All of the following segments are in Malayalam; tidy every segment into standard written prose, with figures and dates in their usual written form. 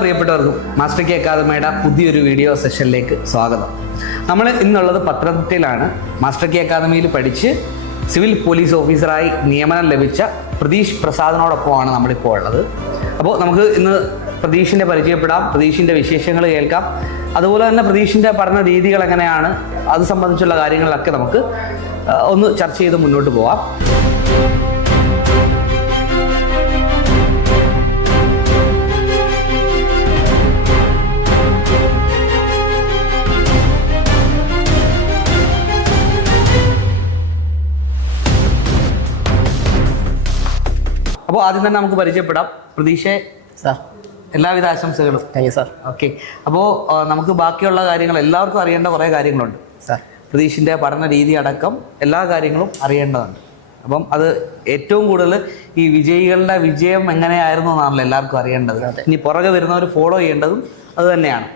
പ്രിയപ്പെട്ടവർക്കും മാസ്റ്റർ കി അക്കാദമിയുടെ പുതിയൊരു വീഡിയോ സെഷനിലേക്ക് സ്വാഗതം. നമ്മൾ ഇന്നുള്ളത് പത്തനംതിട്ടയിലാണ്. മാസ്റ്റർ കി അക്കാദമിയിൽ പഠിച്ച് സിവിൽ പോലീസ് ഓഫീസറായി നിയമനം ലഭിച്ച പ്രതീഷ് പ്രസാദിനോടൊപ്പമാണ് നമ്മളിപ്പോൾ ഉള്ളത്. അപ്പോൾ നമുക്ക് ഇന്ന് പ്രതീഷിൻ്റെ പരിചയപ്പെടാം, പ്രതീഷിൻ്റെ വിശേഷങ്ങൾ കേൾക്കാം. അതുപോലെ തന്നെ പ്രതീഷിൻ്റെ പഠന രീതികൾ എങ്ങനെയാണ്, അത് സംബന്ധിച്ചുള്ള കാര്യങ്ങളിലൊക്കെ നമുക്ക് ഒന്ന് ചർച്ച ചെയ്ത് മുന്നോട്ട് പോവാം. അപ്പോൾ ആദ്യം തന്നെ നമുക്ക് പരിചയപ്പെടാം. പ്രതീക്ഷ സാർ, എല്ലാവിധ ആശംസകളും. Thank you sir. ഓക്കെ, അപ്പോൾ നമുക്ക് ബാക്കിയുള്ള കാര്യങ്ങൾ എല്ലാവർക്കും അറിയേണ്ട കുറേ കാര്യങ്ങളുണ്ട്. സാർ, പ്രതീഷിൻ്റെ പഠന രീതി അടക്കം എല്ലാ കാര്യങ്ങളും അറിയേണ്ടതുണ്ട്. അപ്പം അത് ഏറ്റവും കൂടുതൽ ഈ വിജയികളുടെ വിജയം എങ്ങനെയായിരുന്നു എന്നാണല്ലോ എല്ലാവർക്കും അറിയേണ്ടത്. ഇനി പുറകെ വരുന്നവർ ഫോളോ ചെയ്യേണ്ടതും അത് തന്നെയാണ്.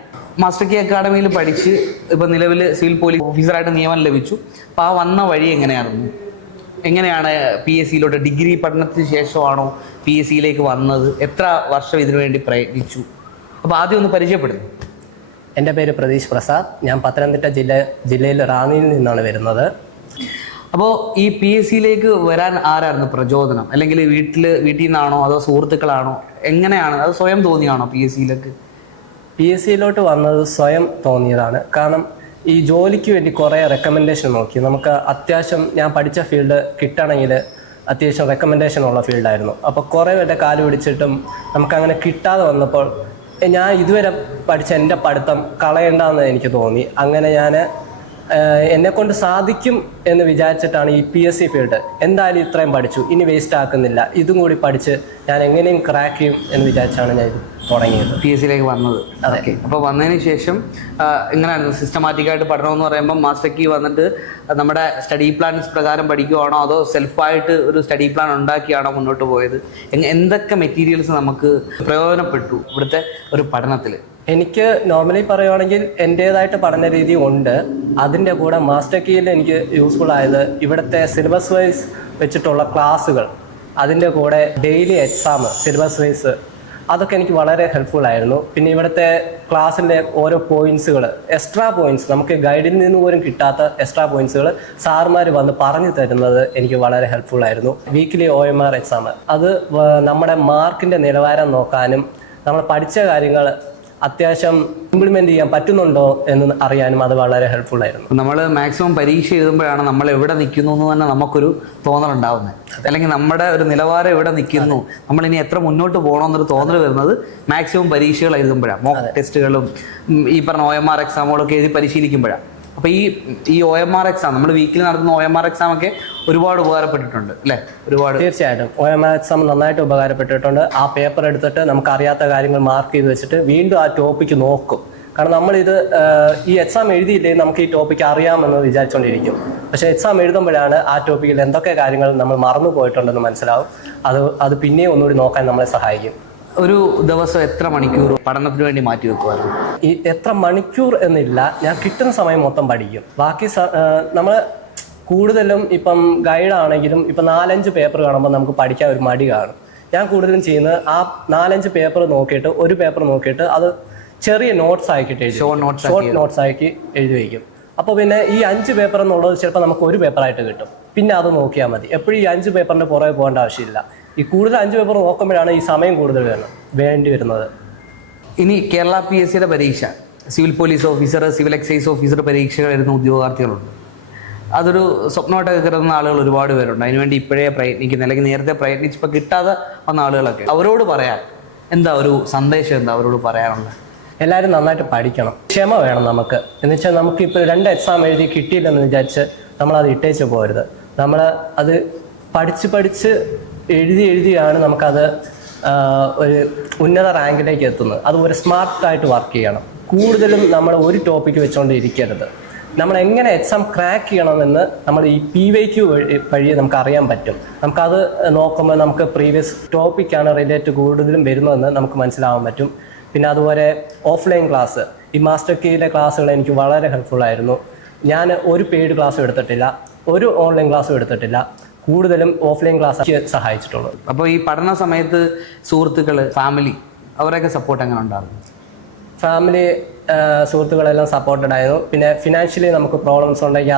മാസ്റ്റർ കി അക്കാദമിയിൽ പഠിച്ച് ഇപ്പം നിലവിൽ സിവിൽ പോലീസ് ഓഫീസറായിട്ട് നിയമനം ലഭിച്ചു. അപ്പോൾ ആ വന്ന വഴി എങ്ങനെയായിരുന്നു? എങ്ങനെയാണ് പി എസ് സിയിലോട്ട് ഡിഗ്രി പഠനത്തിന് ശേഷമാണോ പി എസ് സിയിലേക്ക് വന്നത്? എത്ര വർഷം ഇതിനു വേണ്ടി പ്രയത്നിച്ചു? അപ്പോൾ ആദ്യം ഒന്ന് പരിചയപ്പെടുന്നു. എൻ്റെ പേര് പ്രതീഷ് പ്രസാദ്. ഞാൻ പത്തനംതിട്ട ജില്ലയിൽ റാന്നിയിൽ നിന്നാണ് വരുന്നത്. അപ്പോൾ ഈ പി എസ് സിയിലേക്ക് വരാൻ ആരായിരുന്നു പ്രചോദനം? അല്ലെങ്കിൽ വീട്ടിൽ നിന്നാണോ അതോ സുഹൃത്തുക്കളാണോ? എങ്ങനെയാണ് അത്? സ്വയം തോന്നിയാണോ പി എസ് സിയിലേക്ക്? പി എസ് സിയിലോട്ട് വന്നത് സ്വയം തോന്നിയതാണ്. കാരണം ഈ ജോലിക്ക് വേണ്ടി കുറേ റെക്കമെൻഡേഷൻ നോക്കി. നമുക്ക് അത്യാവശ്യം ഞാൻ പഠിച്ച ഫീൽഡ് കിട്ടണമെങ്കിൽ അത്യാവശ്യം റെക്കമെൻഡേഷൻ ഉള്ള ഫീൽഡായിരുന്നു. അപ്പോൾ കുറേ പേരുടെ കാല് പിടിച്ചിട്ടും നമുക്കങ്ങനെ കിട്ടാതെ വന്നപ്പോൾ ഞാൻ ഇതുവരെ പഠിച്ച എൻ്റെ പഠിത്തം കളയണ്ടെന്ന് എനിക്ക് തോന്നി. അങ്ങനെ ഞാൻ എന്നെക്കൊണ്ട് സാധിക്കും എന്ന് വിചാരിച്ചിട്ടാണ് ഈ പി എസ് സി ഫീൽഡ്. എന്തായാലും ഇത്രയും പഠിച്ചു, ഇനി വേസ്റ്റ് ആക്കുന്നില്ല, ഇതും കൂടി പഠിച്ച് ഞാൻ എങ്ങനെയും ക്രാക്ക് ചെയ്യും എന്ന് വിചാരിച്ചാണ് ഞാൻ ഇത് തുടങ്ങിയത്, പി എസ് സിയിലേക്ക് വന്നത്. അതെ. അപ്പോൾ വന്നതിന് ശേഷം എങ്ങനെയായിരുന്നു സിസ്റ്റമാറ്റിക്കായിട്ട് പഠനമെന്ന് പറയുമ്പോൾ മാസ്റ്റർ കി വന്നിട്ട് നമ്മുടെ സ്റ്റഡി പ്ലാൻസ് പ്രകാരം പഠിക്കുകയാണോ അതോ സെൽഫായിട്ട് ഒരു സ്റ്റഡി പ്ലാൻ ഉണ്ടാക്കിയാണോ മുന്നോട്ട് പോയത്? എന്തൊക്കെ മെറ്റീരിയൽസ് നമുക്ക് പ്രയോജനപ്പെട്ടു ഇവിടുത്തെ ഒരു പഠനത്തിൽ? എനിക്ക് നോർമലി പറയുവാണെങ്കിൽ എൻ്റേതായിട്ട് പഠന രീതി ഉണ്ട്. അതിൻ്റെ കൂടെ മാസ്റ്റർ കീയിൽ എനിക്ക് യൂസ്ഫുൾ ആയത് ഇവിടുത്തെ സിലബസ് വൈസ് വെച്ചിട്ടുള്ള ക്ലാസ്സുകൾ, അതിൻ്റെ കൂടെ ഡെയിലി എക്സാം സിലബസ് വൈസ്, അതൊക്കെ എനിക്ക് വളരെ ഹെൽപ്ഫുൾ ആയിരുന്നു. പിന്നെ ഇവിടുത്തെ ക്ലാസ്സിൻ്റെ ഓരോ പോയിൻറ്റ്സുകൾ, എക്സ്ട്രാ പോയിൻറ്റ്സ്, നമുക്ക് ഗൈഡിൽ നിന്ന് പോലും കിട്ടാത്ത എക്സ്ട്രാ പോയിൻറ്റ്സുകൾ സാറുമാർ വന്ന് പറഞ്ഞു തരുന്നത് എനിക്ക് വളരെ ഹെൽപ്ഫുൾ ആയിരുന്നു. വീക്കിലി OMR എക്സാം, അത് നമ്മുടെ മാർക്കിൻ്റെ നിലവാരം നോക്കാനും നമ്മൾ പഠിച്ച കാര്യങ്ങൾ അത്യാവശ്യം ഇംപ്ലിമെന്റ് ചെയ്യാൻ പറ്റുന്നുണ്ടോ എന്ന് അറിയാനും അത് വളരെ ഹെൽപ്ഫുൾ ആയിരുന്നു. നമ്മൾ മാക്സിമം പരീക്ഷ എഴുതുമ്പോഴാണ് നമ്മൾ എവിടെ നിൽക്കുന്നു എന്ന് തന്നെ നമുക്കൊരു തോന്നലുണ്ടാവുന്നത്. അല്ലെങ്കിൽ നമ്മുടെ ഒരു നിലവാരം എവിടെ നിൽക്കുന്നു, നമ്മൾ ഇനി എത്ര മുന്നോട്ട് പോകണമെന്നൊരു തോന്നൽ വരുന്നത് മാക്സിമം പരീക്ഷകൾ എഴുതുമ്പോഴാണ്. മോക്ക് ടെസ്റ്റുകളും ഈ പറഞ്ഞ OMR എക്സാമുകളൊക്കെ എഴുതി പരിശീലിക്കുമ്പോഴാണ്. അപ്പോൾ ഈ OMR എക്സാം, നമ്മൾ വീക്കിൽ നടത്തുന്ന OMR എക്സാം ഒക്കെ ഒരുപാട് ഉപകാരപ്പെട്ടിട്ടുണ്ട് അല്ലേ? ഒരുപാട്. തീർച്ചയായിട്ടും OMR എക്സാം നന്നായിട്ട് ഉപകാരപ്പെട്ടിട്ടുണ്ട്. ആ പേപ്പർ എടുത്തിട്ട് നമുക്ക് അറിയാത്ത കാര്യങ്ങൾ മാർക്ക് ചെയ്ത് വെച്ചിട്ട് വീണ്ടും ആ ടോപ്പിക്ക് നോക്കും. കാരണം നമ്മളിത് ഈ എക്സാം എഴുതിയില്ലെങ്കിൽ നമുക്ക് ഈ ടോപ്പിക്ക് അറിയാമെന്ന് വിചാരിച്ചുകൊണ്ടിരിക്കും. പക്ഷേ എക്സാം എഴുതുമ്പോഴാണ് ആ ടോപ്പിക്കിൽ എന്തൊക്കെ കാര്യങ്ങൾ നമ്മൾ മറന്നു പോയിട്ടുണ്ടെന്ന് മനസ്സിലാവും. അത് പിന്നെയും ഒന്നുകൂടി നോക്കാൻ നമ്മളെ സഹായിക്കും. ഒരു ദിവസം എത്ര മണിക്കൂർ പഠനത്തിന് വേണ്ടി മാറ്റി വെക്കുമായിരുന്നു? ഈ എത്ര മണിക്കൂർ എന്നില്ല, ഞാൻ കിട്ടുന്ന സമയം മൊത്തം പഠിക്കും. ബാക്കി നമ്മൾ കൂടുതലും ഇപ്പം ഗൈഡാണെങ്കിലും ഇപ്പം 4-5 പേപ്പർ കാണുമ്പോൾ നമുക്ക് പഠിക്കാൻ ഒരു മടി കാണും. ഞാൻ കൂടുതലും ചെയ്യുന്നത് ആ 4-5 പേപ്പർ നോക്കിയിട്ട്, ഒരു പേപ്പർ നോക്കിയിട്ട് അത് ചെറിയ നോട്ട്സ് ആക്കിയിട്ട് ഷോർട്ട് നോട്ട്സ് ആക്കി എഴുതി വയ്ക്കും. അപ്പോൾ പിന്നെ ഈ 5 പേപ്പർ എന്നുള്ളത് ചിലപ്പോൾ നമുക്ക് ഒരു പേപ്പറായിട്ട് കിട്ടും. പിന്നെ അത് നോക്കിയാൽ മതി. എപ്പോഴും ഈ 5 പേപ്പറിൻ്റെ പുറകെ പോകേണ്ട ആവശ്യമില്ല. ഈ കൂടുതൽ 5 പേപ്പർ നോക്കുമ്പോഴാണ് ഈ സമയം കൂടുതൽ വേണ്ടി വരുന്നത്. ഇനി കേരള PSC പരീക്ഷ, civil police officer, civil excise officer പരീക്ഷകൾ എഴുതുന്ന ഉദ്യോഗാർത്ഥികളുണ്ട്. അതൊരു സ്വപ്നമായിട്ടൊക്കെ കരുതുന്ന ആളുകൾ ഒരുപാട് പേരുണ്ട്. അതിനുവേണ്ടി ഇപ്പോഴേ പ്രയത്നിക്കുന്ന, അല്ലെങ്കിൽ നേരത്തെ പ്രയത്നിച്ചപ്പോൾ കിട്ടാതെ വന്ന ആളുകളൊക്കെ. അവരോട് പറയാൻ എന്താ ഒരു സന്ദേശം, എന്താ അവരോട് പറയാനുള്ളത്? എല്ലാവരും നന്നായിട്ട് പഠിക്കണം, ക്ഷമ വേണം നമുക്ക്. എന്ന് വെച്ചാൽ നമുക്കിപ്പോൾ 2 എക്സാം എഴുതി കിട്ടിയില്ലെന്ന് വിചാരിച്ച് നമ്മളത് ഇട്ടേച്ച് പോകരുത്. നമ്മൾ അത് പഠിച്ച് എഴുതിയാണ് നമുക്കത് ഒരു ഉന്നത റാങ്കിലേക്ക് എത്തുന്നത്. അത് ഒരു സ്മാർട്ടായിട്ട് വർക്ക് ചെയ്യണം. കൂടുതലും നമ്മൾ ഒരു ടോപ്പിക്ക് വെച്ചുകൊണ്ട് ഇരിക്കരുത്. നമ്മൾ എങ്ങനെ എക്സാം ക്രാക്ക് ചെയ്യണമെന്ന് നമ്മൾ ഈ PYQ വഴി നമുക്ക് അറിയാൻ പറ്റും. നമുക്കത് നോക്കുമ്പോൾ നമുക്ക് പ്രീവിയസ് ടോപ്പിക്കാണ് റിലേറ്റ് കൂടുതലും വരുന്നതെന്ന് നമുക്ക് മനസ്സിലാവാൻ പറ്റും. പിന്നെ അതുപോലെ ഓഫ്ലൈൻ ക്ലാസ്, ഈ മാസ്റ്റർ കീയിലെ ക്ലാസ്സുകൾ എനിക്ക് വളരെ ഹെൽപ്ഫുൾ ആയിരുന്നു. ഞാൻ ഒരു പെയ്ഡ് ക്ലാസ്സും എടുത്തിട്ടില്ല, ഒരു ഓൺലൈൻ ക്ലാസ്സും എടുത്തിട്ടില്ല. കൂടുതലും ഓഫ്ലൈൻ ക്ലാസ് സഹായിച്ചിട്ടുള്ളത്. അപ്പോൾ ഈ പഠന സമയത്ത് സുഹൃത്തുക്കൾ, ഫാമിലി അവരൊക്കെ സപ്പോർട്ട് എങ്ങനെ ഉണ്ടായിരുന്നു? ഫാമിലി സുഹൃത്തുക്കളെല്ലാം സപ്പോർട്ടഡ് ആയിരുന്നു. പിന്നെ ഫിനാൻഷ്യലി നമുക്ക് പ്രോബ്ലംസ് ഉണ്ടെങ്കിൽ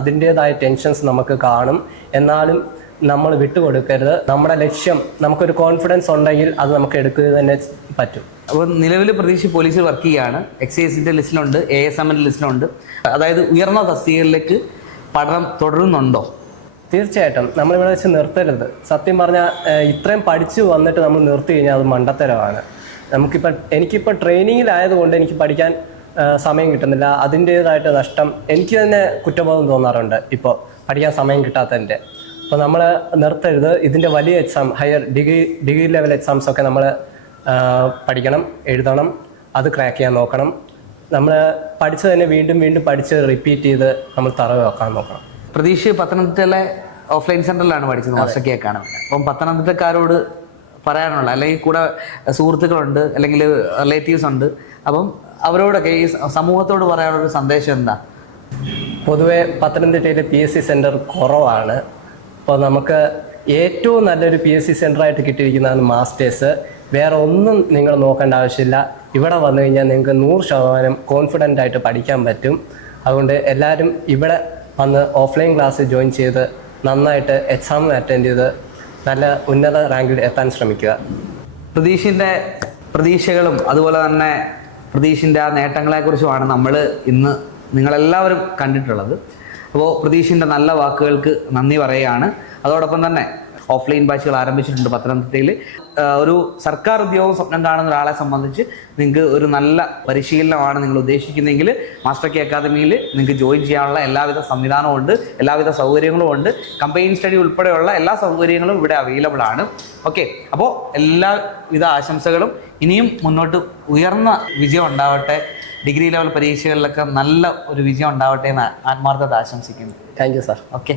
അതിൻ്റേതായ ടെൻഷൻസ് നമുക്ക് കാണും. എന്നാലും നമ്മൾ വിട്ടുകൊടുക്കരുത്. നമ്മുടെ ലക്ഷ്യം, നമുക്കൊരു കോൺഫിഡൻസ് ഉണ്ടെങ്കിൽ അത് നമുക്ക് എടുക്കുക തന്നെ പറ്റും. അപ്പോൾ നിലവിൽ പ്രതീക്ഷ പോലീസിൽ വർക്ക് ചെയ്യുകയാണ്. എക്സൈസിൻ്റെ ലിസ്റ്റിലുണ്ട്, ASMൻ്റെ ലിസ്റ്റിലുണ്ട്. അതായത് ഉയർന്ന തസ്തികകളിലേക്ക് പഠനം തുടരുന്നുണ്ടോ? തീർച്ചയായിട്ടും നമ്മളിവിടെ വെച്ച് നിർത്തരുത്. സത്യം പറഞ്ഞാൽ ഇത്രയും പഠിച്ചു വന്നിട്ട് നമ്മൾ നിർത്തി കഴിഞ്ഞാൽ അത് മണ്ടത്തരമാണ്. എനിക്കിപ്പോൾ ട്രെയിനിങ്ങിലായതുകൊണ്ട് എനിക്ക് പഠിക്കാൻ സമയം കിട്ടുന്നില്ല. അതിൻ്റേതായിട്ട് നഷ്ടം എനിക്ക് തന്നെ കുറ്റബോധം തോന്നാറുണ്ട് ഇപ്പോൾ പഠിക്കാൻ സമയം കിട്ടാത്തതിൻ്റെ. അപ്പോൾ നമ്മൾ നിർത്തരുത്. ഇതിൻ്റെ വലിയ exam, higher degree level exams ഒക്കെ നമ്മൾ പഠിക്കണം, എഴുതണം, അത് ക്രാക്ക് ചെയ്യാൻ നോക്കണം. നമ്മൾ പഠിച്ച് തന്നെ വീണ്ടും വീണ്ടും പഠിച്ച് റിപ്പീറ്റ് ചെയ്ത് നമ്മൾ തറവ് വെക്കാൻ നോക്കണം. പ്രതീക്ഷ പത്തനംതിട്ടയിലെ ഓഫ്ലൈൻ സെൻ്ററിലാണ് പഠിച്ചത്, മാസ്റ്റർ അക്കാഡമി. അപ്പം പത്തനംതിട്ടക്കാരോട് പറയാനുള്ള, അല്ലെങ്കിൽ കൂടെ സുഹൃത്തുക്കളുണ്ട്, അല്ലെങ്കിൽ റിലേറ്റീവ്സ് ഉണ്ട്, അപ്പം അവരോടൊക്കെ ഈ സമൂഹത്തോട് പറയാനുള്ളൊരു സന്ദേശം എന്താ? പൊതുവെ പത്തനംതിട്ടയിലെ PSC സെൻറ്റർ കുറവാണ്. അപ്പോൾ നമുക്ക് ഏറ്റവും നല്ലൊരു PSC സെൻ്ററായിട്ട് കിട്ടിയിരിക്കുന്നതാണ് മാസ്റ്റേഴ്സ്. വേറെ ഒന്നും നിങ്ങൾ നോക്കേണ്ട ആവശ്യമില്ല. ഇവിടെ വന്നു കഴിഞ്ഞാൽ നിങ്ങൾക്ക് 100% കോൺഫിഡൻ്റ് ആയിട്ട് പഠിക്കാൻ പറ്റും. അതുകൊണ്ട് എല്ലാവരും ഇവിടെ വന്ന് ഓഫ്ലൈൻ ക്ലാസ് ജോയിൻ ചെയ്ത് നന്നായിട്ട് എക്സാം അറ്റൻഡ് ചെയ്ത് നല്ല ഉന്നത റാങ്കിൽ എത്താൻ ശ്രമിക്കുക. പ്രതീഷിൻ്റെ പ്രതീക്ഷകളും അതുപോലെ തന്നെ പ്രതീഷിൻ്റെ ആ നേട്ടങ്ങളെക്കുറിച്ചുമാണ് നമ്മൾ ഇന്ന് നിങ്ങളെല്ലാവരും കണ്ടിട്ടുള്ളത്. അപ്പോൾ പ്രതീഷിൻ്റെ നല്ല വാക്കുകൾക്ക് നന്ദി പറയുകയാണ്. അതോടൊപ്പം തന്നെ ഓഫ്ലൈൻ ബാച്ചുകൾ ആരംഭിച്ചിട്ടുണ്ട് പത്തനംതിട്ടയിൽ. ഒരു സർക്കാർ ഉദ്യോഗം സ്വപ്നം കാണുന്ന ഒരാളെ സംബന്ധിച്ച് നിങ്ങൾക്ക് ഒരു നല്ല പരിശീലനമാണ് നിങ്ങൾ ഉദ്ദേശിക്കുന്നതെങ്കിൽ മാസ്റ്റർ അക്കാദമിയിൽ നിങ്ങൾക്ക് ജോയിൻ ചെയ്യാനുള്ള എല്ലാവിധ സംവിധാനവും ഉണ്ട്, എല്ലാവിധ സൗകര്യങ്ങളും ഉണ്ട്. കമ്പൈൻ സ്റ്റഡി ഉൾപ്പെടെയുള്ള എല്ലാ സൗകര്യങ്ങളും ഇവിടെ അവൈലബിൾ ആണ്. ഓക്കെ, അപ്പോൾ എല്ലാവിധ ആശംസകളും. ഇനിയും മുന്നോട്ട് ഉയർന്ന വിജയം ഉണ്ടാവട്ടെ. ഡിഗ്രി ലെവൽ പരീക്ഷകളിലൊക്കെ നല്ല ഒരു വിജയം ഉണ്ടാവട്ടെ എന്ന് ആത്മാർത്ഥത ആശംസിക്കുന്നു. Thank you sir. ഓക്കെ.